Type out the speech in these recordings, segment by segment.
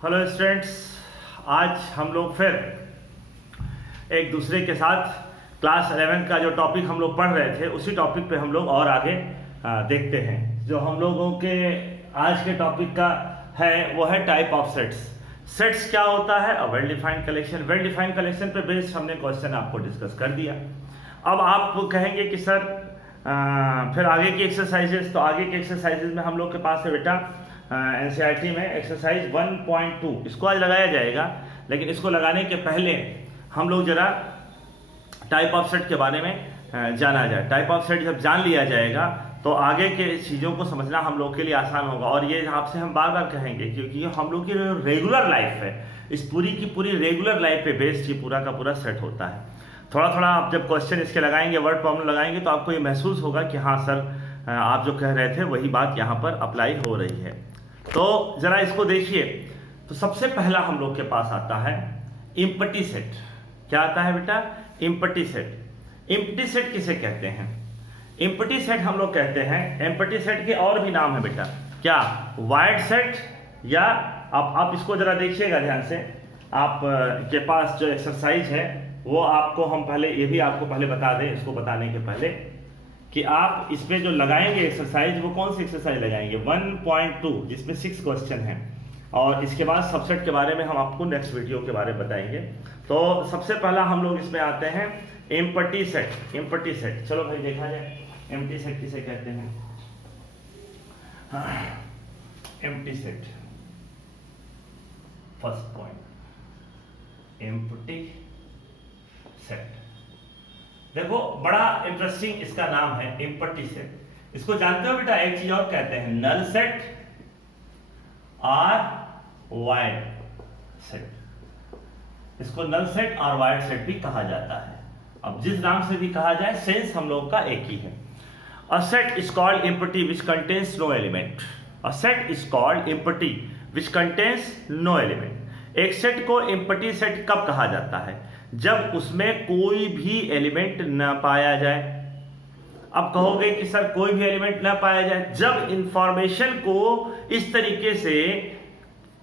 Hello students, आज हम लोग फिर एक दूसरे के साथ क्लास 11 का जो टॉपिक हम लोग पढ़ रहे थे उसी टॉपिक पे हम लोग और आगे देखते हैं। जो हम लोगों के आज के टॉपिक का है वो है टाइप ऑफ सेट्स। सेट्स क्या होता है? Well defined collection. Well defined collection पे बेस्ड हमने क्वेश्चन आपको डिस्कस कर दिया। अब आप कहेंगे कि सर फिर आगे की एक्सरसाइजेस, तो आगे की एक्सरसाइजेस में हम लोग के पास है बेटा एनसीईआरटी में एक्सरसाइज 1.2 इसको आज लगाया जाएगा। लेकिन इसको लगाने के पहले हम लोग जरा टाइप ऑफ सेट के बारे में जाना जाए। टाइप ऑफ सेट जब जान लिया जाएगा तो आगे के चीज़ों को समझना हम लोग के लिए आसान होगा। और ये आपसे हम बार बार कहेंगे क्योंकि ये हम लोग की रेगुलर लाइफ है, इस पूरी की पूरी रेगुलर लाइफ पे बेस्ड ये पूरा का पूरा सेट होता है। थोड़ा थोड़ा आप जब क्वेश्चन इसके लगाएंगे, वर्ड प्रॉब्लम लगाएंगे, तो आपको ये महसूस होगा कि हाँ सर आप जो कह रहे थे वही बात यहाँ पर अप्लाई हो रही है। तो जरा इसको देखिए। तो सबसे पहला हम लोग के पास आता है इम्पटी सेट। क्या आता है बेटा? Empty set. इम्पटी सेट किसे कहते हैं? इम्पटी सेट हम लोग कहते हैं, इम्पटी सेट के और भी नाम है बेटा। क्या? वाइड सेट, या आप इसको जरा देखिएगा ध्यान से। आप के पास जो एक्सरसाइज है वो आपको हम पहले, ये भी आपको पहले बता दें, इसको बताने के पहले कि आप इसमें जो लगाएंगे एक्सरसाइज, वो कौन सी एक्सरसाइज लगाएंगे? 1.2 जिसमें 6 क्वेश्चन हैं। और इसके बाद सबसेट के बारे में हम आपको नेक्स्ट वीडियो के बारे में बताएंगे। तो सबसे पहला हम लोग इसमें आते हैं एम्पटी सेट। एम्पटी सेट, चलो भाई देखा जाए एम्पटी सेट किसे कहते हैं। Empty set, first point empty set. देखो बड़ा इंटरेस्टिंग इसका नाम है एम्पटी सेट। इसको जानते हो बेटा? एक चीज और कहते हैं नल सेट और वाइड सेट। इसको नल सेट और वाइड सेट भी कहा जाता है। अब जिस नाम से भी कहा जाए, सेंस हम लोग का एक ही है। A set is called empty which contains no element. A set is called empty which contains no element. एक सेट को एम्पटी सेट कब कहा जाता है? जब उसमें कोई भी एलिमेंट न पाया जाए। अब कहोगे कि सर कोई भी एलिमेंट न पाया जाए, जब इंफॉर्मेशन को इस तरीके से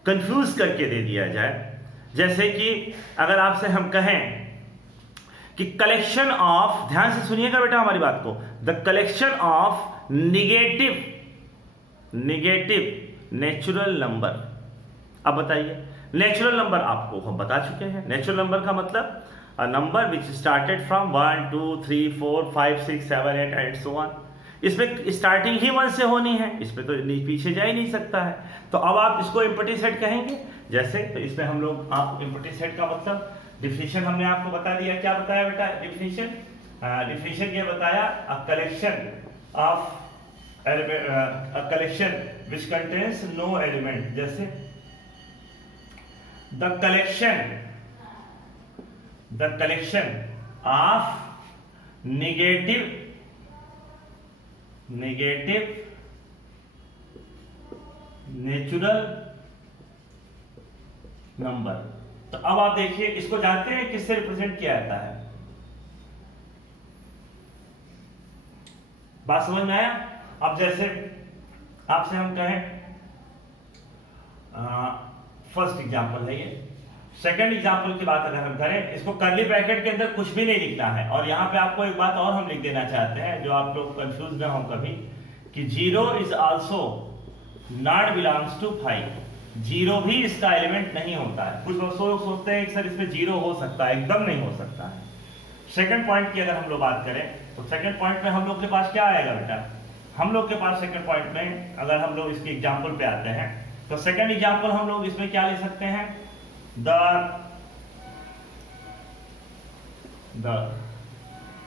कंफ्यूज करके दे दिया जाए। जैसे कि अगर आपसे हम कहें कि कलेक्शन ऑफ, ध्यान से सुनिएगा बेटा हमारी बात को, the collection of negative natural number. अब बताइए, नेचुरल नंबर आपको हम बता चुके हैं। नेचुरल नंबर का मतलब a number which started from 1 2 3 4 5 6 7 8 and so on. इसमें स्टार्टिंग ही 1 से होनी है, इसमें तो पीछे जा ही नहीं सकता है। तो अब आप इसको एम्पटी सेट कहेंगे। जैसे तो इसमें हम लोग, आप एम्पटी सेट का मतलब डिफिनेशन हमने आपको बता दिया। क्या बताया बेटा डिफिनेशन? डिफिनेशन ये बताया, a collection of a collection which contains no element. जैसे the collection of negative natural number. तो अब आप देखिए, इसको जानते हैं किससे रिप्रेजेंट किया जाता है? बात समझ में आया? अब जैसे आपसे हम कहें, फर्स्ट एग्जाम्पल है ये। सेकंड एग्जाम्पल की बात अगर हम करें, इसको कर्ली ब्रैकेट के अंदर कुछ भी नहीं लिखना है। और यहाँ पे आपको एक बात और हम लिख देना चाहते हैं जो आप लोग कंफ्यूज ना हो कभी, कि 0 is also not belongs to 5। 0 भी इसका एलिमेंट नहीं होता है। कुछ लोग सोचते हैं कि सर इसमें 0 हो सकता है, एकदम नहीं हो सकता है। सेकंड पॉइंट की अगर हम लोग बात करें तो सेकंड पॉइंट में हम लोग के पास क्या आएगा बेटा? हम लोग के पास सेकंड पॉइंट में अगर हम लोग इसके एग्जाम्पल पे आते हैं तो सेकंड एग्जाम्पल हम लोग इसमें क्या ले सकते हैं? The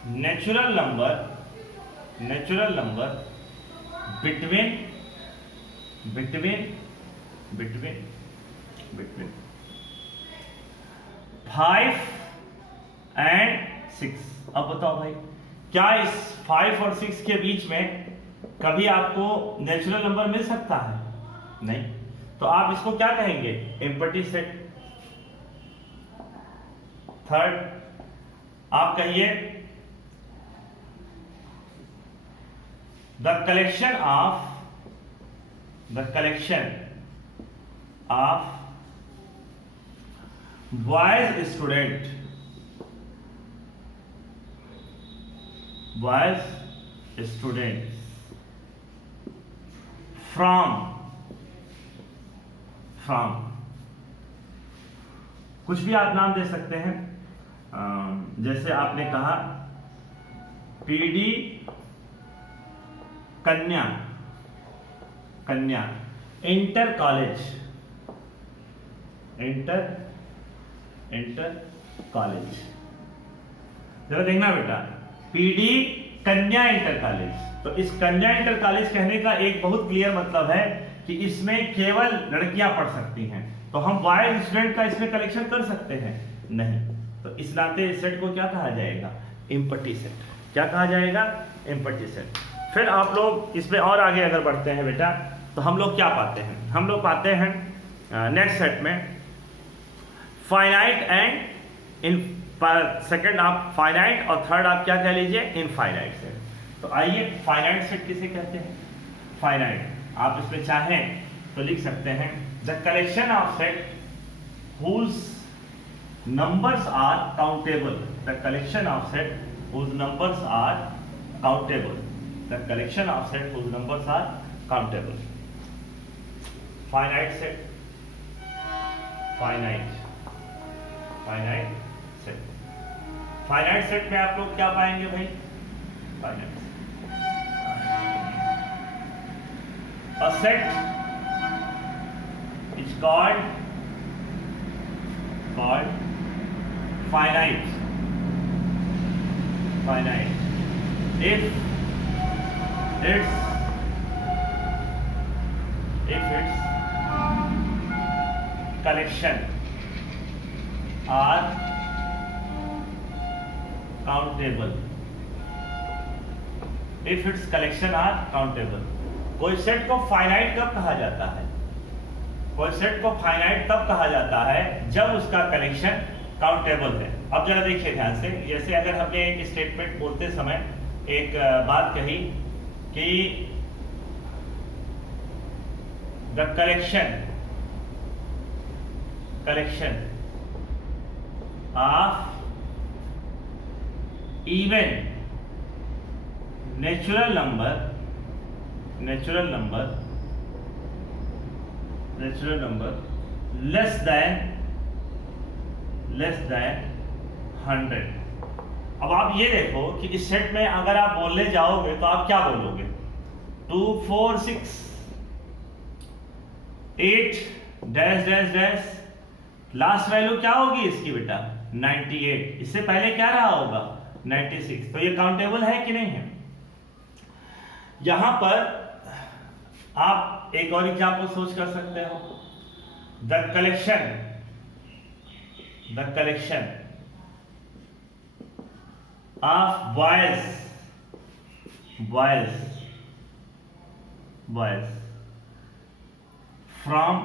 natural number between 5 and 6। अब बताओ भाई, क्या इस 5 और 6 के बीच में कभी आपको नेचुरल नंबर मिल सकता है? नहीं। तो आप इसको क्या कहेंगे? Empty set. थर्ड आप कहिए the collection of boys student, boys student from, from कुछ भी आप नाम दे सकते हैं। जैसे आपने कहा पीडी कन्या, कन्या inter college, inter, inter college. जरा देखना बेटा, पीडी कन्या इंटर कॉलेज, तो इस कन्या इंटर कॉलेज कहने का एक बहुत क्लियर मतलब है कि इसमें केवल लड़कियां पढ़ सकती हैं। तो हम बॉयज स्टूडेंट का इसमें कलेक्शन कर सकते हैं? नहीं। तो इस नाते इस सेट को क्या कहा जाएगा? Empty set. क्या कहा जाएगा? Empty set. फिर आप लोग इसमें और आगे अगर बढ़ते हैं बेटा, तो हम लोग क्या पाते हैं? हम लोग पाते हैं नेक्स्ट सेट में फाइनाइट एंड इन, सेकंड आप फाइनाइट और थर्ड आप क्या कह लीजिए? Infinite set. तो आइए फाइनाइट सेट किसे कहते हैं? फाइनाइट आप इसमें चाहें तो लिख सकते हैं the collection of set whose numbers are countable, the collection of set whose numbers are countable, the collection of set whose numbers are countable. Finite set, finite, finite set, finite set में आप लोग क्या पाएंगे भाई? finite a set is called finite, finite if its collection are countable, if its collection are countable। कोई set को finite कब कहा जाता है? कोई सेट को फाइनाइट तब कहा जाता है जब उसका कलेक्शन काउंटेबल है। अब जरा देखिए ध्यान से, जैसे अगर हमने एक स्टेटमेंट बोलते समय एक बात कही कि the collection of even natural number less than 100। अब आप ये देखो कि इस सेट में अगर आप बोलने जाओगे तो आप क्या बोलोगे? 2 4 6 8 dash dash dash, last value क्या होगी इसकी बेटा? 98। इससे पहले क्या रहा होगा? 96। तो ये काउंटेबल है कि नहीं है? यहां पर आप एक और एग्जाम्पल सोच कर सकते हो। The collection of boys from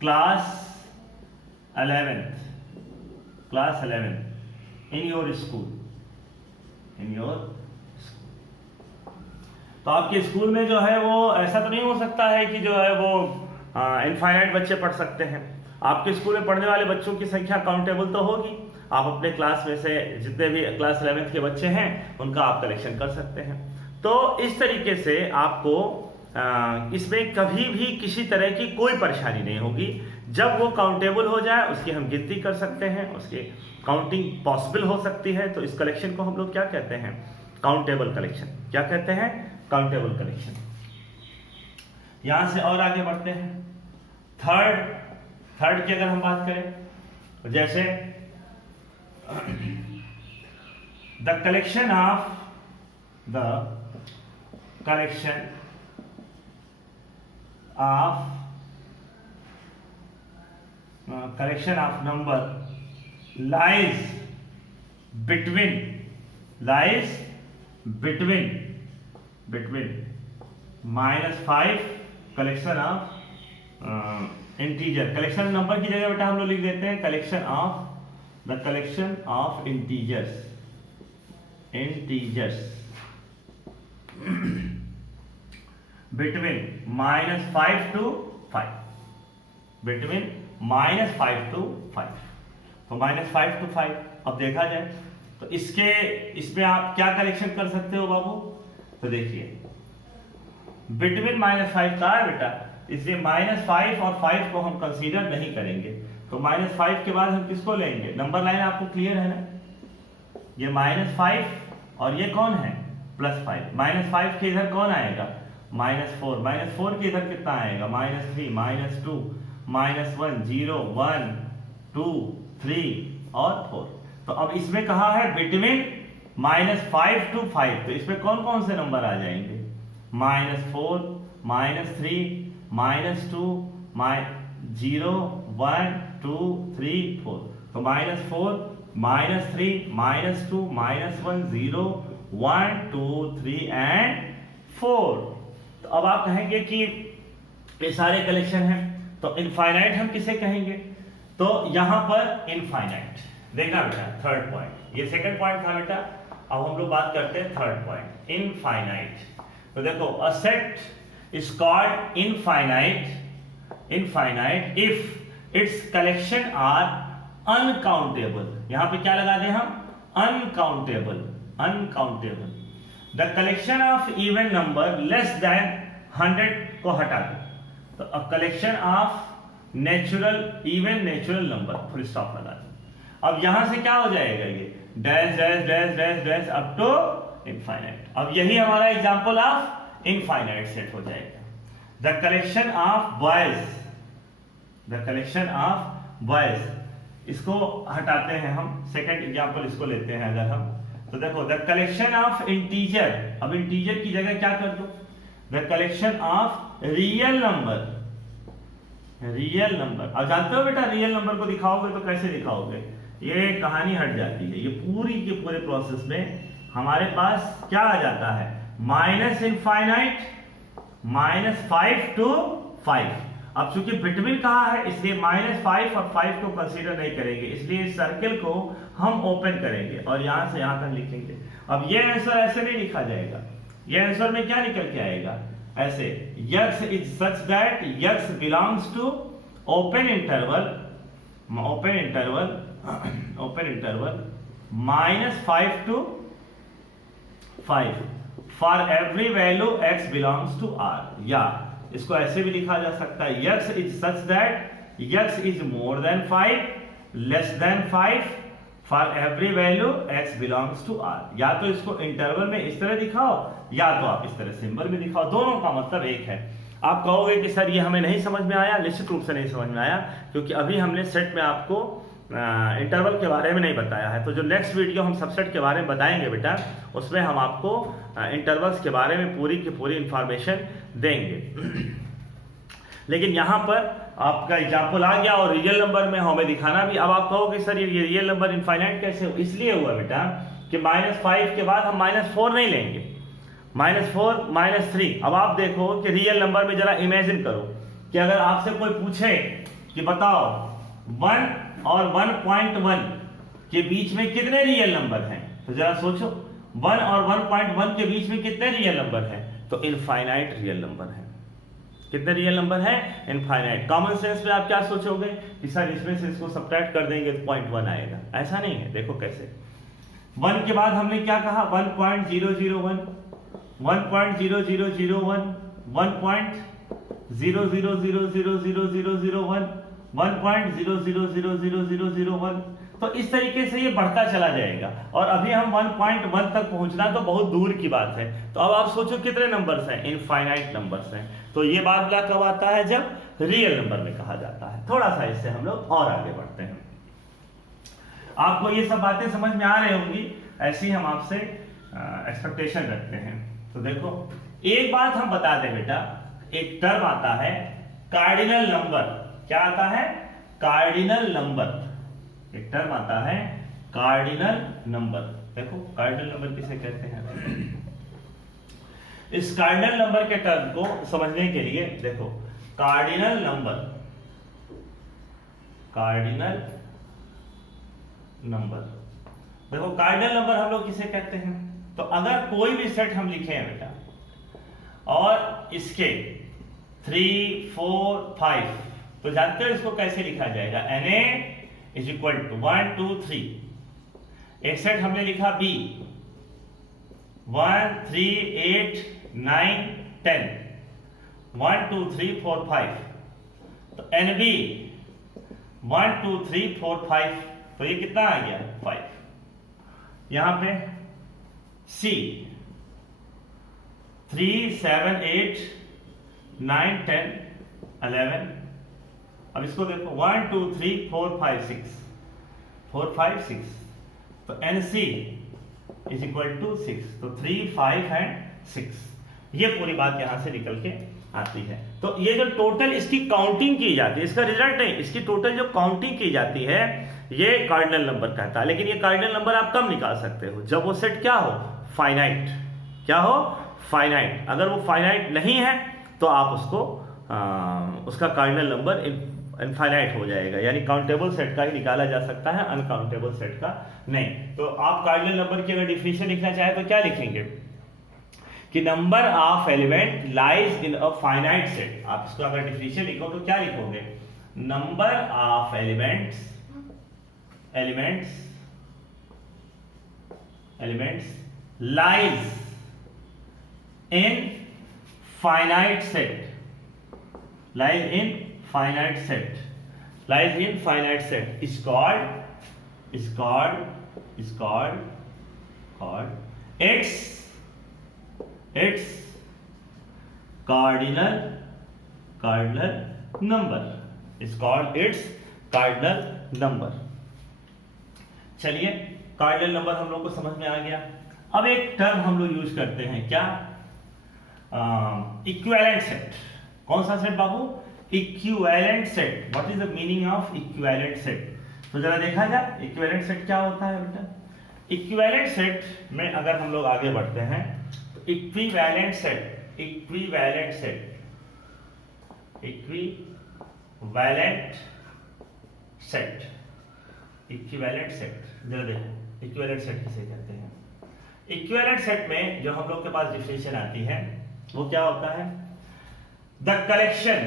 class 11 in your school, तो आपके स्कूल में जो है वो ऐसा तो नहीं हो सकता है कि जो है वो इनफाइनाइट बच्चे पढ़ सकते हैं। आपके स्कूल में पढ़ने वाले बच्चों की संख्या काउंटेबल तो होगी। आप अपने क्लास में से जितने भी क्लास 11 के बच्चे हैं उनका आप कलेक्शन कर सकते हैं। तो इस तरीके से आपको इसमें कभी भी किसी तरह की कोई परेशानी नहीं होगी। जब वो काउंटेबल हो जाए उसकी हम गिनती कर सकते हैं, उसकी काउंटिंग पॉसिबल हो सकती है। तो इस कलेक्शन को हम लोग क्या कहते हैं? Countable collection. क्या कहते हैं? Countable collection. यहां से और आगे बढ़ते हैं। थर्ड की अगर हम बात करें, जैसे the collection of number lies between -5 collection of integer. Collection number की जगह बेटा हम लोग लिख देते हैं the collection of integers between -5 to 5। Between -5 to 5। तो -5 to 5 अब देखा जाए तो इसमें आप क्या कलेक्शन कर सकते हो बाबू? तो देखिए बिटवीन -5 का है बेटा, इसलिए -5 और 5 को हम कंसीडर नहीं करेंगे। तो -5 के बाद हम किसको लेंगे? नंबर लाइन आपको क्लियर है ना? ये -5 और ये कौन है? +5। -5 के इधर कौन आएगा? -4। -4 के इधर कितना आएगा? -3, -2, -1, 0, 1, 2, 3 और 4। तो अब इसमें कहा है बिटवीन -5 to 5, तो इसमें कौन कौन से नंबर आ जाएंगे? -4, -3, -2, 0, 1, 2, 3, 4। तो -4, -3, -2, -1, 0, 1, 2, 3 एंड 4। तो अब आप कहेंगे कि ये सारे कलेक्शन हैं, तो इनफाइनाइट हम किसे कहेंगे? तो यहां पर इनफाइनाइट देखना बेटा, थर्ड पॉइंट। ये सेकंड पॉइंट था बेटा, अब हम लोग बात करते हैं थर्ड पॉइंट, इनफाइनाइट। तो देखो a set is called infinite if its collection are uncountable. यहां पे क्या लगा दें हम? Uncountable. The collection of even number less than 100 को हटा दो। तो a collection of even natural number, full stop लगा दो। अब यहां से क्या हो जाएगा? ये dash dash dash dash dash up to infinite. अब यही हमारा एग्जांपल ऑफ इनफाइनाइट सेट हो जाएगा। द कलेक्शन ऑफ बॉयज, इसको हटाते हैं हम, सेकंड एग्जांपल इसको लेते हैं अगर हम, तो देखो द कलेक्शन ऑफ इंटीजर। अब इंटीजर की जगह क्या कर दो? The collection of real number. अब जानते हो बेटा रियल नंबर को दिखाओगे तो कैसे दिखाओगे? ये कहानी हट जाती है। ये पूरी के पूरे प्रोसेस में हमारे पास क्या आ जाता है? -Infinite, -5 to 5। अब चूंकि बिटवीन कहा है इसलिए -5 और 5 को कंसीडर नहीं करेंगे, इसलिए इस सर्किल को हम ओपन करेंगे और यहां से यहां तक लिखेंगे। अब ये आंसर ऐसे नहीं लिखा जाएगा। ये आंसर में क्या निकल के आएगा? ऐसे, x is such that x belongs to open interval -5 to 5 for every value x belongs to r। या इसको ऐसे भी लिखा जा सकता है, x is such that x is more than 5 less than 5 for every value x belongs to r। या तो इसको इंटरवल में इस तरह दिखाओ या तो आप इस तरह सिंबल में दिखाओ, दोनों का मतलब एक है। आप कहोगे कि सर ये हमें नहीं समझ में आया। निश्चित रूप से नहीं समझ में आया, क्योंकि अभी हमने सेट में आपको इंटरवल के बारे में नहीं बताया है। तो जो नेक्स्ट वीडियो हम सबसेट के बारे में बताएंगे बेटा, उसमें हम आपको इंटरवल्स के बारे में पूरी की पूरी इंफॉर्मेशन देंगे। लेकिन यहाँ पर आपका एग्जाम्पल आ गया और रियल नंबर में हमें दिखाना भी। अब आप कहोगे सर ये रियल नंबर इनफाइनाइट कैसे हो? इसलिए हुआ बेटा कि -5 के बाद हम -4 नहीं लेंगे, -4, -3। अब आप देखो कि रियल नंबर में जरा इमेजिन करो कि अगर आपसे कोई पूछे कि बताओ 1 और 1.1 के बीच में कितने रियल नंबर हैं, तो जरा सोचो 1 और 1.1 के बीच में कितने रियल नंबर हैं? तो इनफाइनाइट रियल नंबर है। कितने रियल नंबर है? इनफाइनाइट। कॉमन सेंस में आप क्या सोचोगे कि सर इसमें से इसको सब्ट्रैक्ट कर देंगे तो 0.1 आएगा। ऐसा नहीं है, देखो कैसे। 1 के बाद हमने क्या कहा? 1.001, 1.00001, 1.000000001, 1.0000001। तो इस तरीके से ये बढ़ता चला जाएगा और अभी हम 1.1 तक पहुंचना तो बहुत दूर की बात है। तो अब आप सोचो कितने नंबर्स हैं? इनफाइनाइट नंबर्स हैं। तो ये बात कब आता है? जब रियल नंबर में कहा जाता है। थोड़ा सा इससे हम लोग और आगे बढ़ते हैं। आपको ये सब बातें समझ में आ रही होंगी, ऐसी हम आपसे एक्सपेक्टेशन रखते हैं। तो देखो एक बात हम बता दें बेटा, एक टर्म आता है कार्डिनल नंबर। क्या आता है? Cardinal number. एक टर्म आता है कार्डिनल नंबर। देखो कार्डिनल नंबर किसे कहते हैं? इस कार्डिनल नंबर के टर्म को समझने के लिए देखो, कार्डिनल नंबर देखो कार्डिनल नंबर हम लोग किसे कहते हैं? तो अगर कोई भी सेट हम लिखे हैं बेटा और इसके 3, 4, 5 तो जानते हो इसको कैसे लिखा जाएगा, Na इज इक्वल टू 1 2 3, एक सेट हमने लिखा B 1 3 8 9 10, 1 2 3 4 5, तो NB 1 2 3 4 5, तो ये कितना आ गया 5। यहां पे C 3 7 8 9 10 11, अब इसको देखो 1 2 3 4 5 6 4 5 6, तो NC इज इक्वल टू 6, तो 3 5 एंड 6, ये पूरी बात यहां से निकल के आती है। तो ये जो टोटल इसकी काउंटिंग की जाती है, इसका रिजल्ट नहीं, इसकी टोटल जो काउंटिंग की जाती है ये कार्डिनल नंबर कहता है। लेकिन ये कार्डिनल नंबर आप कब निकाल सकते हो, जब वो सेट क्या हो, फाइनाइट, क्या हो, फाइनाइट। अगर वो फाइनाइट नहीं है तो आप उसको उसका कार्डिनल नंबर इनफाइनाइट हो जाएगा, यानी काउंटेबल सेट का ही निकाला जा सकता है, अनकाउंटेबल सेट का नहीं। तो आप कार्डिनल नंबर की अगर डिफिनेशन लिखना चाहे तो क्या लिखेंगे कि number of element lies in a finite set. आप इसको अगर डिफिनेशन लिखो तो क्या लिखोगे, number of elements lies in finite set, lies in finite set is called its cardinal number, is called its cardinal number। चलिए कार्डिनल नंबर हम लोग को समझ में आ गया। अब एक टर्म हम लोग यूज करते हैं, क्या, इक्विवेलेंट सेट। कौन सा set Babu, equivalent set. What is the meaning of equivalent set, तो जरा देखा जाए इक्विवेलेंट सेट क्या होता है बेटा। इक्विवेलेंट सेट में अगर हम लोग आगे बढ़ते हैं तो इक्विवेलेंट सेट जरा देखो इक्विवेलेंट सेट किसे कहते हैं। इक्विवेलेंट सेट में जो हम लोग के पास डिफिनेशन आती है वो क्या होता है, the collection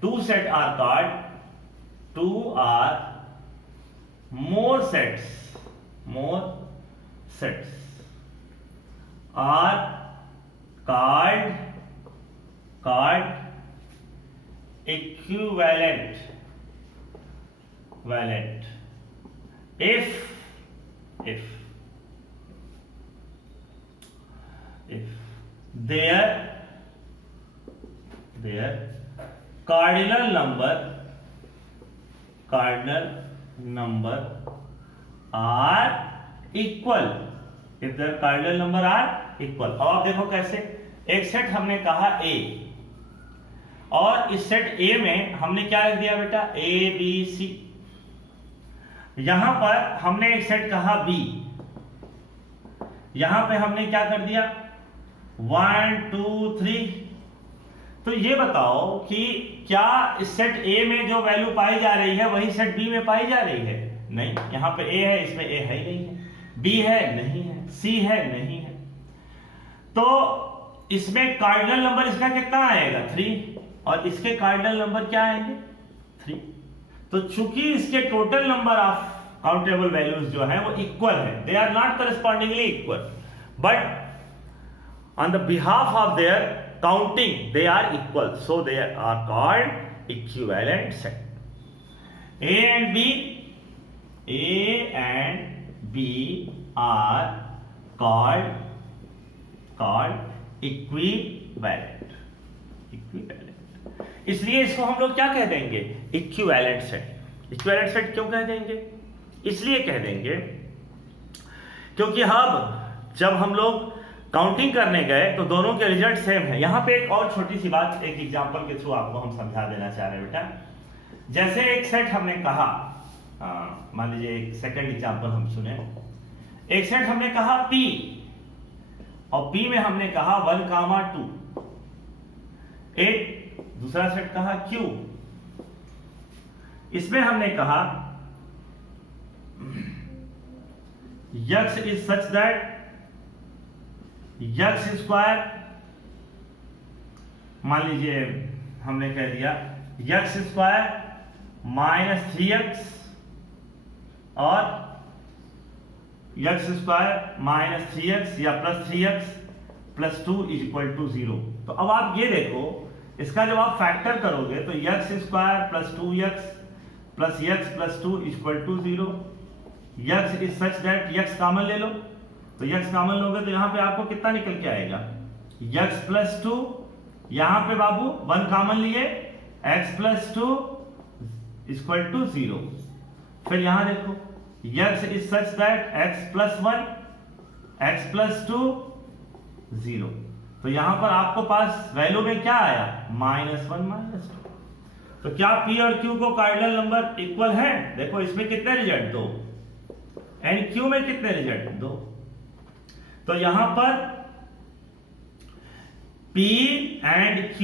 two set are called, two or more sets are called equivalent if their cardinal number are equal, if their cardinal number are equal। अब आप देखो कैसे, एक सेट हमने कहा A और इस सेट A में हमने क्या लिख दिया बेटा, A B C। यहां पर हमने एक सेट कहा B, यहां पे हमने क्या कर दिया 1 2 3। तो ये बताओ कि क्या इस सेट A में जो वैल्यू पाई जा रही है वही सेट B में पाई जा रही है, नहीं। यहां पे A है, इसमें A है ही नहीं है, B है नहीं है, C है नहीं है, तो इसमें कार्डिनल नंबर इसका कितना आएगा 3 और इसके कार्डिनल नंबर क्या आएंगे 3। तो चूंकि इसके total number of countable values जो है वो इक्वल है, they are not correspondingly equal, but on the behalf of their counting they are equal, so they are called equivalent set। A and B are called equivalent। इसलिए इसको हम लोग क्या कह देंगे, इक्विवेलेंट सेट। इक्विवेलेंट सेट क्यों कह देंगे, इसलिए कह देंगे क्योंकि अब जब हम लोग काउंटिंग करने गए तो दोनों के रिजल्ट सेम है। यहां पे एक और छोटी सी बात एक एग्जांपल के थ्रू आपको हम समझा देना चाह रहे हैं बेटा। जैसे एक सेट हमने कहा, मान लीजिए एक सेकंड एग्जांपल हम सुने, एक सेट हमने कहा P और P में हमने कहा 1, 2। एक दूसरा सेट कहा Q, इसमें हमने कहा X is such that X square मान लीजिए हमने कह दिया x स्क्वायर माइनस 3x और x स्क्वायर माइनस 3x या plus 3x plus 2 is equal to 0। तो अब आप ये देखो, इसका जब आप फैक्टर करोगे तो x square plus 2x plus x plus 2 is equal to 0। x is such that x common ले लो, तो x कॉमन लोगे तो यहाँ पे आपको कितना निकल के आएगा, x प्लस 2, यहाँ पे बाबू 1 कॉमन लिए, x प्लस 2 इक्वल टू 0। फिर यहाँ देखो x is such that x plus 1 x plus 2 0। तो यहां पर आपको पास वैल्यू में क्या आया, -1 -2। तो क्या p और q को कार्डिनल नंबर इक्वल है? देखो इसमें कितने रिजल्ट, 2, एंड q में कितने रिजल्ट, 2। तो यहां पर p and q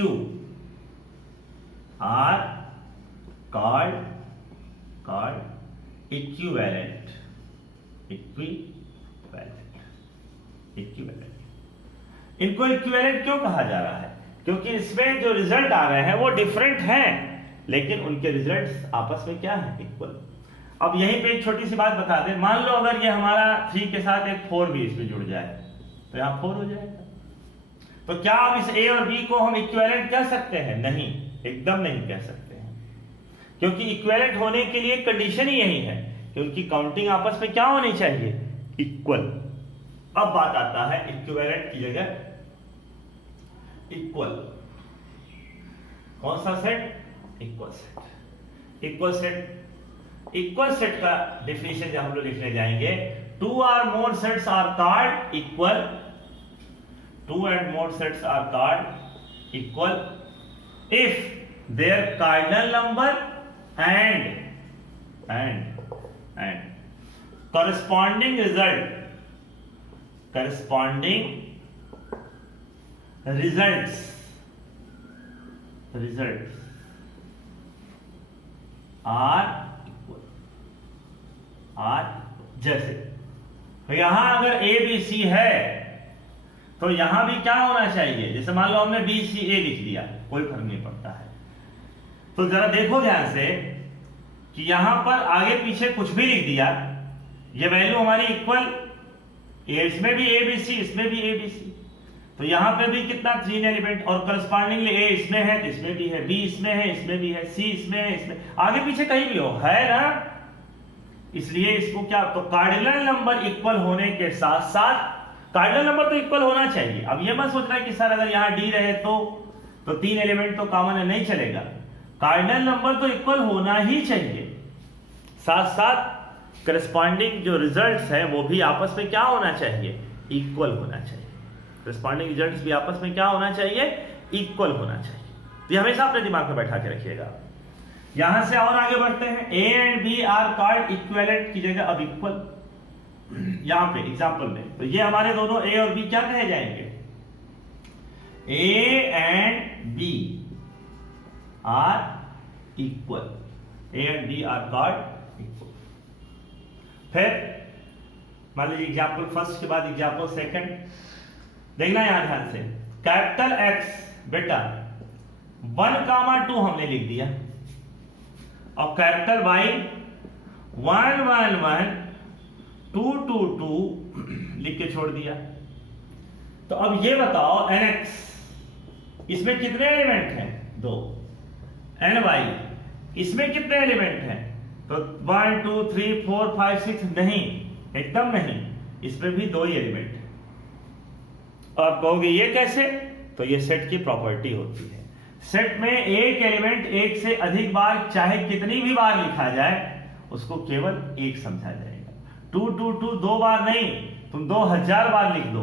are called equivalent. इनको इक्विवेलेंट क्यों कहा जा रहा है? क्योंकि इसमें जो रिजल्ट आ रहे हैं वो डिफरेंट हैं, लेकिन उनके रिजल्ट्स आपस में क्या है, इक्वल। अब यहीं पे एक छोटी सी बात बता दें, मान लो अगर ये हमारा 3 के साथ एक 4 भी इसमें जुड़ जाए तो यहाँ 4 हो जाएगा। तो क्या अब इस a और b को हम इक्विवेलेंट कह सकते हैं? नहीं, एकदम नहीं कह सकते हैं, क्योंकि इक्विवेलेंट होने के लिए कंडीशन ही यही है कि उनकी काउंटिंग आपस में क्या होनी चाहिए, इक्वल। अब बात आता है इक्विवेलेंट की जगह इक्वल। कौन सा set? Equal set. Equal set का डेफिनेशन जब हम लोग लिखने जाएंगे, 2 or more sets are called equal, 2 and more sets are called equal if their cardinal number and corresponding results are जैसे, तो यहां अगर a b c है तो यहां भी क्या होना चाहिए, जैसे मान लो हमने b c a लिख दिया, कोई फर्क नहीं पड़ता है। तो जरा देखो ध्यान से कि यहां पर आगे पीछे कुछ भी लिख दिया, ये वैल्यू हमारी इक्वल, इसमें भी a b c, इसमें भी a b c, तो यहां पे भी कितना 3 एलिमेंट, और करस्पॉन्डिंगली a इसमें है तो इसमें भी है, b इसमें है इसमें भी है, c इसमें है इसमें, आगे पीछे कहीं भी हो, है ना। इसलिए इसको क्या, तो कार्डिनल नंबर इक्वल होने के साथ साथ कार्डिनल नंबर तो इक्वल होना चाहिए। अब ये मत सोचना कि सर अगर यहाँ d रहे तो 3 एलिमेंट तो कॉमन है, नहीं चलेगा, कार्डिनल नंबर तो इक्वल होना ही चाहिए। साथ साथ करस्पॉन्डिंग जो रिजल्ट्स हैं वो भी आपस में क्या होना चाहिए, इक्वल होना चाहिए। करस्पॉन्डिंग रिजल्ट्स भी आपस में क्या होना चाहिए, इक्वल होना चाहिए। तो ये हमेशा अपने दिमाग में बैठा के रखिएगा। यहां से और आगे बढ़ते हैं, a and b are called equivalent की जगह अब इक्वल। यहां पे एग्जांपल में तो ये हमारे दोनों a और b क्या कहे जाएंगे, a and b are equal, a and b are called equal. फिर मान लीजिए एग्जांपल फर्स्ट के बाद एग्जांपल सेकंड, देखना यहां ध्यान से, कैपिटल X बेटा 1, 2 हमने लिख दिया, और कैपिटल Y 1, 1, 1 2, 2, 2 लिख के छोड़ दिया। तो अब ये बताओ NX इसमें कितने एलिमेंट हैं, 2, NY इसमें कितने एलिमेंट हैं, तो 1, 2, 3, 4, 5, 6, नहीं, एकदम नहीं, इसमें भी 2 ही एलिमेंट हैं। आप कहोगे ये कैसे, तो ये सेट की प्रॉपर्टी होती है। सेट में एक एलिमेंट एक से अधिक बार चाहे कितनी भी बार लिखा जाए उसको केवल एक समझा जाएगा। 2, 2, 2 2 बार नहीं, तुम 2000 बार लिख दो,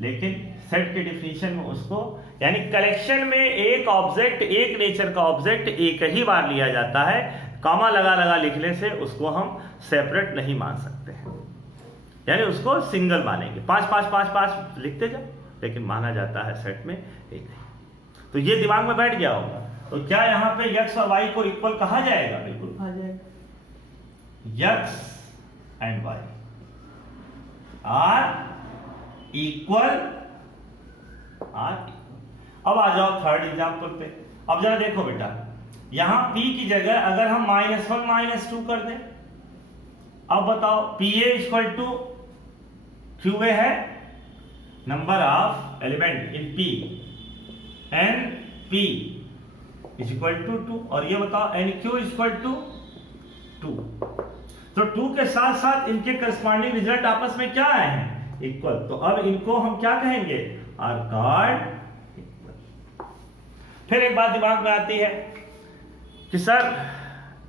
लेकिन सेट के डिफिनीशन में उसको, यानी कलेक्शन में एक ऑब्जेक्ट, एक नेचर का ऑब्जेक्ट एक ही बार लिया जाता है, कॉमा लगा लगा लिखने से उसको हम सेपरेट नहीं मान सकते हैं, यानी उसको सिंगल मानेंगे। 5, 5, 5, 5 लिखते जाओ, लेकिन माना जाता है सेट में एक। तो ये दिमाग में बैठ गया होगा। तो क्या यहां पे x और y को इक्वल कहा जाएगा, बिल्कुल कहा जाएगा। x and y are equal, अब आ जाओ थर्ड एग्जाम्पल पे। अब जरा देखो बेटा, यहां P की जगह अगर हम -1 -2 कर दें, अब बताओ PA इक्वल टू QA है number of element in P, NP is equal to 2, और ये बताओ NQ इक्वल टू 2। तो 2 के साथ साथ इनके करस्पॉन्डिंग रिजल्ट आपस में क्या आए हैं? इक्वल। तो अब इनको हम क्या कहेंगे? Are called equal. फिर एक बात दिमाग में आती है कि sir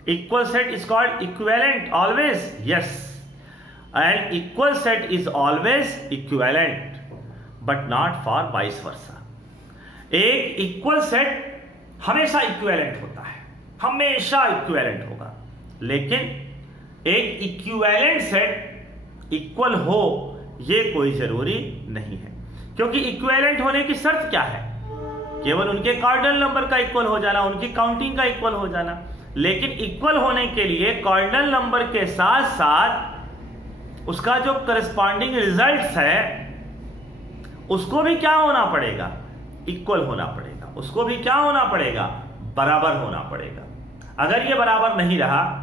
equal set is called equivalent always. Yes, and equal set is always equivalent but not फॉर वाइस वर्सा। एक इक्वल सेट हमेशा इक्विवेलेंट होता है, हमेशा इक्विवेलेंट होगा, लेकिन एक इक्विवेलेंट सेट इक्वल हो ये कोई जरूरी नहीं है, क्योंकि इक्विवेलेंट होने की शर्त क्या है? केवल उनके कार्डिनल नंबर का इक्वल हो जाना, उनकी काउंटिंग का इक्वल हो जाना। लेकिन इक्वल होने के लिए कार्डिनल नंबर के साथ साथ उसका जो करस्पॉन्डिंग रिजल्ट्स है उसको भी क्या होना पड़ेगा? इक्वल होना पड़ेगा। उसको भी क्या होना पड़ेगा? बराबर होना पड़ेगा। अगर ये बराबर नहीं रहा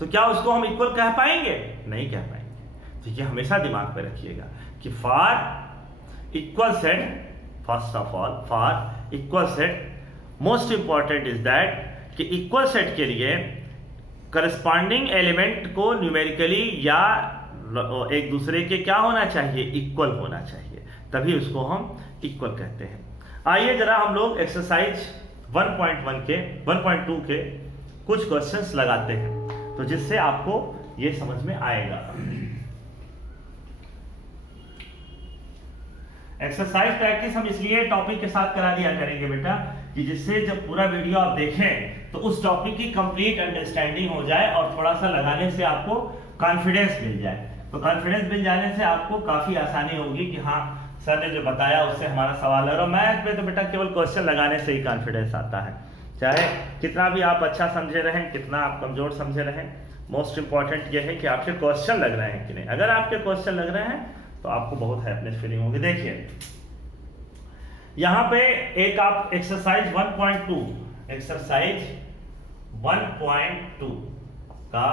तो क्या उसको हम इक्वल कह पाएंगे? नहीं कह पाएंगे। तो ये हमेशा दिमाग में रखिएगा कि for equal set, first of all for equal set most important is that कि इक्वल सेट के लिए करस्पॉन्डिंग एलिमेंट को न्यूमेरिकली या एक दूसरे के क्या होना चाहिए? इक्वल होना चाहिए, तभी उसको हम इक्वल कहते हैं। आइए जरा हम लोग एक्सरसाइज 1.2 के कुछ क्वेश्चंस लगाते हैं, तो जिससे आपको ये समझ में आएगा। एक्सरसाइज प्रैक्टिस हम इसलिए टॉपिक के साथ करा दिया करेंगे बेटा कि जिससे जब पूरा वीडियो आप देखें तो उस टॉपिक की कंप्लीट अंडरस्टैंडिंग हो जाए और थोड़ा सा लगाने से आपको कॉन्फिडेंस मिल जाए। तो कॉन्फिडेंस मिल जाने से आपको काफी आसानी होगी कि हाँ सर ने जो बताया उससे हमारा सवाल है। और मैथ में तो बेटा केवल क्वेश्चन लगाने से ही कॉन्फिडेंस आता है, चाहे कितना भी आप अच्छा समझे रहें, कितना आप कमजोर समझे रहें। मोस्ट इंपॉर्टेंट ये है कि आपके क्वेश्चन लग रहे हैं कि नहीं। अगर आपके क्वेश्चन लग रहे हैं तो आपको बहुत हैप्पीनेस फीलिंग होगी। देखिए यहां पे एक आप एक्सरसाइज 1.2 का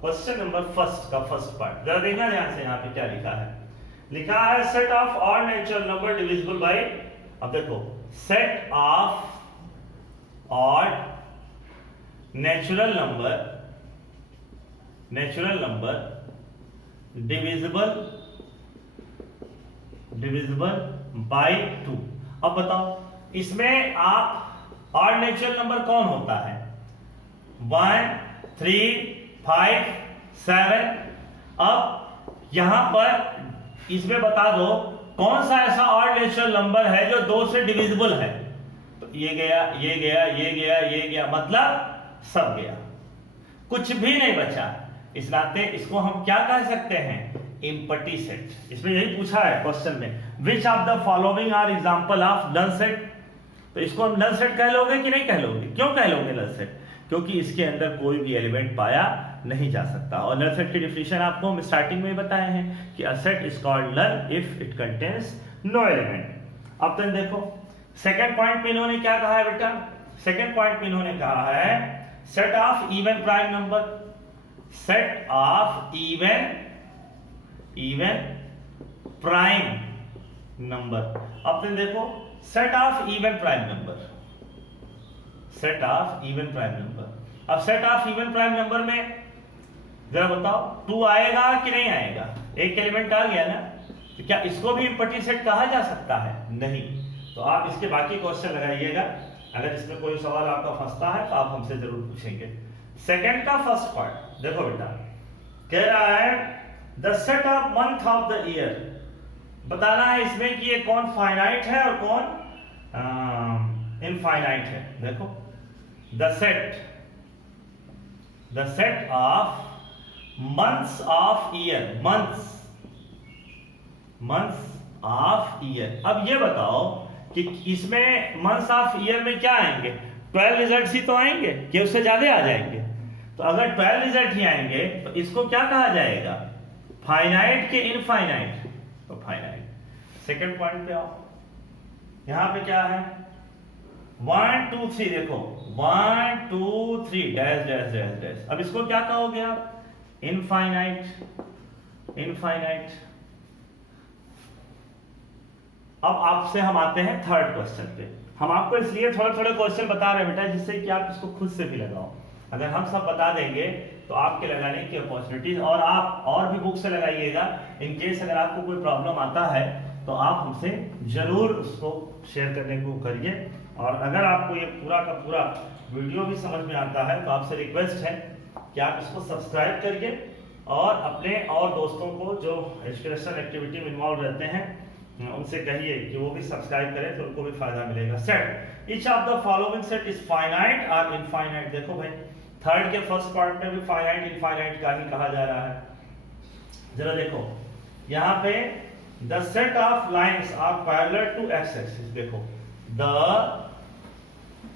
क्वेश्चन नंबर फर्स्ट का फर्स्ट पार्ट जरा देखना ध्यान से। यहां पे क्या लिखा है? लिखा है set of odd natural number divisible by, अब देखो set of odd natural number divisible by 2। अब बताओ इसमें आप ऑड नेचुरल नंबर कौन होता है? 1, 3, 5, 7। अब यहां पर इसमें बता दो कौन सा ऐसा ऑड नेचुरल नंबर है जो 2 से डिविजिबल है। तो ये गया, ये गया, ये गया, ये गया, मतलब सब गया, कुछ भी नहीं बचा। इस नाते इसको हम क्या कह सकते हैं? Empty set. इसमें यही पूछा है क्वेश्चन में, which of the following are example of null set. तो इसको हम नल सेट कह लोगे कि नहीं कह लोगे? क्यों कह लोगे नल सेट? क्योंकि इसके अंदर कोई भी एलिमेंट पाया नहीं जा सकता। और नल सेट की डिफिनेशन आपको हम स्टार्टिंग में बताए हैं कि a set is called null if it contains no element. अब तुम देखो सेकंड पॉइंट पे इन्होंने क्या कहा है बेटा? सेकंड पॉइंट पे इन्होंने कहा है set of even prime number, set of even prime number. अब तुम देखो set of even prime number, set of even prime number. अब set of even prime number में जरा बताओ 2 आएगा कि नहीं आएगा? एक एलिमेंट आ गया ना, तो क्या इसको भी एम्प्टी सेट कहा जा सकता है? नहीं। तो आप इसके बाकी क्वेश्चन लगाइएगा, अगर इसमें कोई सवाल आपका फंसता है तो आप हमसे जरूर पूछेंगे। सेकंड का फर्स्ट पार्ट देखो बेटा, कह रहा है the set of month of the year. बताना है इसमें कि ये कौन फाइनाइट है और कौन इनफाइनाइट है। देखो the set of months of year, months of year. अब ये बताओ कि इसमें मंथ्स ऑफ ईयर में क्या आएंगे? 12 रिजल्ट्स ही तो आएंगे कि उससे ज्यादा आ जाएंगे? तो अगर 12 रिजल्ट ही आएंगे तो इसको क्या कहा जाएगा? फाइनाइट के इनफाइनाइट? तो फाइनाइट। सेकंड पॉइंट पे आओ, यहाँ पे क्या है 1 2 3, देखो 1 2 3 डैश डैश डैश डैश। अब इसको क्या कहोगे आप? इनफाइनाइट। इनफाइनाइट। अब आपसे हम आते हैं थर्ड क्वेश्चन पे। हम आपको इसलिए थोड़े थोड़े क्वेश्चन बता रहे हैं बेटा जिससे कि आप इसको खुद से भी लगाओ। अगर हम सब बता देंगे तो आपके लगाने की अपॉर्चुनिटीज, और आप और भी बुक से लगाइएगा। इन केस अगर आपको कोई प्रॉब्लम आता है तो आप हमसे जरूर उसको शेयर करने को करिए। और अगर आपको ये पूरा का पूरा वीडियो भी समझ में आता है तो आपसे रिक्वेस्ट है कि आप इसको सब्सक्राइब करिए और अपने और दोस्तों को जो एजुकेशनल एक्टिविटी में इन्वॉल्व रहते हैं उनसे कहिए कि वो भी सब्सक्राइब करें तो उनको भी फायदा मिलेगा। Set each of the following set is finite और इनफाइनाइट। देखो भाई थर्ड के फर्स्ट पार्ट में भी फाइनाइट इनफाइनाइट का ही कहा जा रहा है। जरा देखो यहाँ पे the set of lines are parallel to X axis. देखो the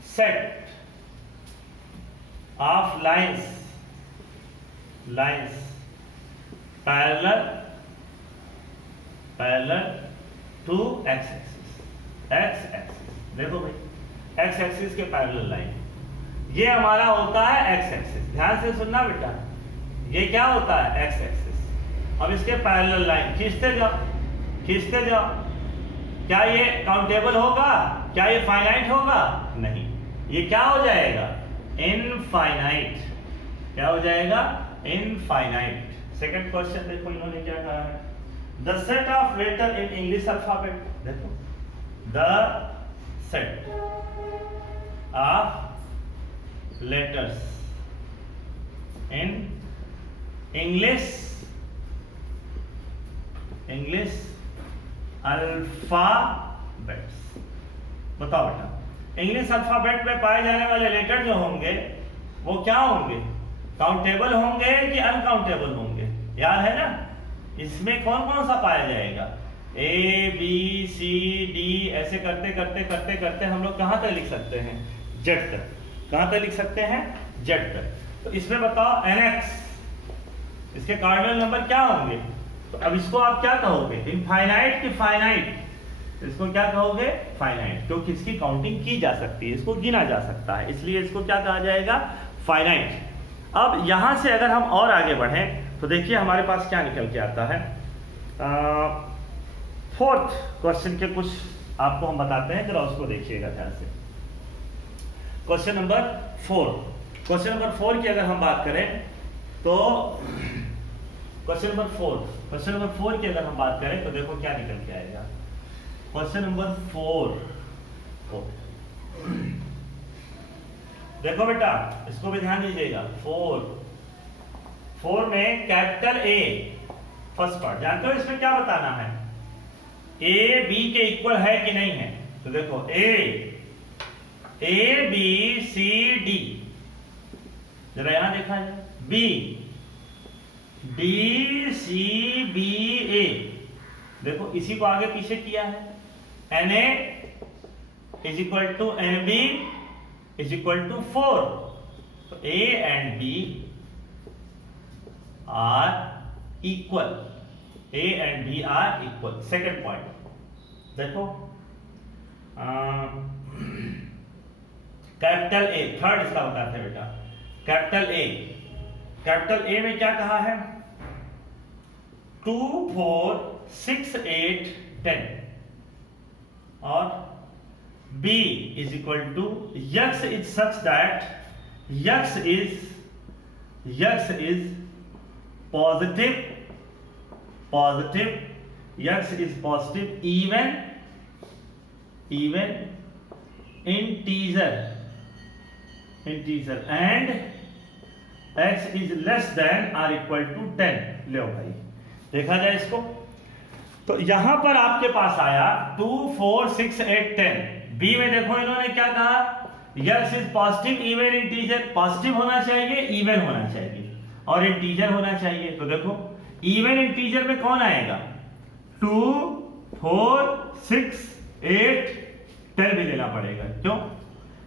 set of lines parallel to X axis. देखो भाई एक्स एक्सिस के पैरेलल लाइन, ये हमारा होता है एक्स एक्सिस। ध्यान से सुनना बेटा, ये क्या होता है एक्स एक्सिस। अब इसके पैरेलल लाइन खींचते जाओ खींचते जाओ। क्या ये काउंटेबल होगा? क्या ये फाइनाइट होगा? नहीं, ये क्या हो जाएगा? इनफाइनाइट। क्या हो जाएगा? इनफाइनाइट। सेकंड क्वेश्चन देखो इन्होंने क्या कहा है, the set of letter in English alphabet. देखो the set of letters in English alphabets. बताओ बेटा इंग्लिश अल्फाबेट में पाए जाने वाले लेटर जो होंगे वो क्या होंगे? काउंटेबल होंगे कि अनकाउंटेबल होंगे? याद है ना, इसमें कौन कौन सा पाया जाएगा? ए बी सी डी, ऐसे करते करते करते करते हम लोग कहां तक लिख सकते हैं? जेड तक। कहां तक लिख सकते हैं? जेड तक। तो इसमें बताओ NX, इसके कार्डिनल नंबर क्या होंगे? तो अब इसको आप क्या कहोगे? इनफाइनाइट कि फाइनाइट? इसको क्या कहोगे? फाइनाइट, क्योंकि इसकी काउंटिंग की जा सकती है, इसको गिना जा सकता है, इसलिए इसको क्या कहा जाएगा? फाइनाइट। अब यहां से अगर हम और आगे बढ़ें तो देखिए हमारे पास क्या निकल के आता है। फोर्थ क्वेश्चन के कुछ आपको हम बताते हैं, जरा उसको देखिएगा ध्यान से। Question number 4। क्वेश्चन नंबर 4 की अगर हम बात करें तो क्वेश्चन नंबर 4 की अगर हम बात करें तो देखो क्या निकल के आएगा। क्वेश्चन नंबर 4 देखो बेटा, इसको भी ध्यान दीजिएगा। 4 में कैपिटल ए फर्स्ट पार्ट, जानते हो इसमें क्या बताना है? ए बी के इक्वल है कि नहीं है? तो देखो ए बी सी डी, जरा यहां देखा है, B D C B A. देखो इसी को आगे पीछे किया है। N A is equal to N B is equal to 4। तो A and B are equal. A and B are equal. Second point देखो कैपिटल ए, थर्ड इसका बताते हैं बेटा। कैपिटल ए में क्या कहा है? 2 4 6 8 10 और B is equal to X is such that X is positive, X is positive even integer and X is less than or equal to 10। लो भाई देखा जाए इसको, तो यहां पर आपके पास आया 2 4 6 8 10। बी में देखो इन्होंने क्या कहा? X is positive even integer. Positive होना चाहिए, इवन होना चाहिए और इंटीजर होना चाहिए। तो देखो इवन इंटीजर में कौन आएगा? 2 4 6 8 10 भी लेना पड़ेगा। क्यों?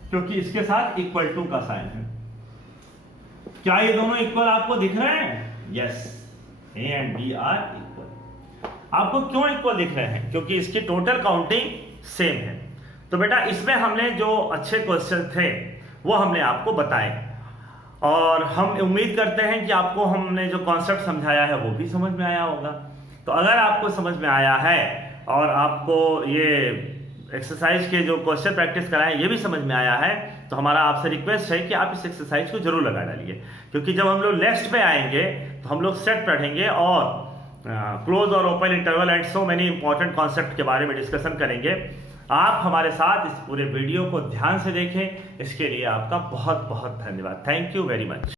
क्योंकि इसके साथ इक्वल टू का साइन है। क्या ये दोनों इक्वल आपको दिख रहे हैं? Yes, A and B are equal. आपको क्यों इक्वल दिख रहे हैं? क्योंकि इसकी टोटल काउंटिंग सेम है। तो बेटा इसमें हमने जो अच्छे क्वेश्चन थे वो हमने आपको बताए, और हम उम्मीद करते हैं कि आपको हमने जो कॉन्सेप्ट समझाया है वो भी समझ में आया होगा। तो अगर आपको समझ में आया है और आपको ये एक्सरसाइज के जो क्वेश्चन प्रैक्टिस कराएं ये भी समझ में आया है, तो हमारा आपसे रिक्वेस्ट है कि आप इस एक्सरसाइज को जरूर लगा डालिए, क्योंकि जब हम लोग नेक्स्ट पे आएंगे तो हम लोग सेट पढ़ेंगे और क्लोज और open interval and so many important concept के बारे में डिस्कशन करेंगे। आप हमारे साथ इस पूरे वीडियो को ध्यान से देखें, इसके लिए आपका बहुत बहुत धन्यवाद। Thank you very much.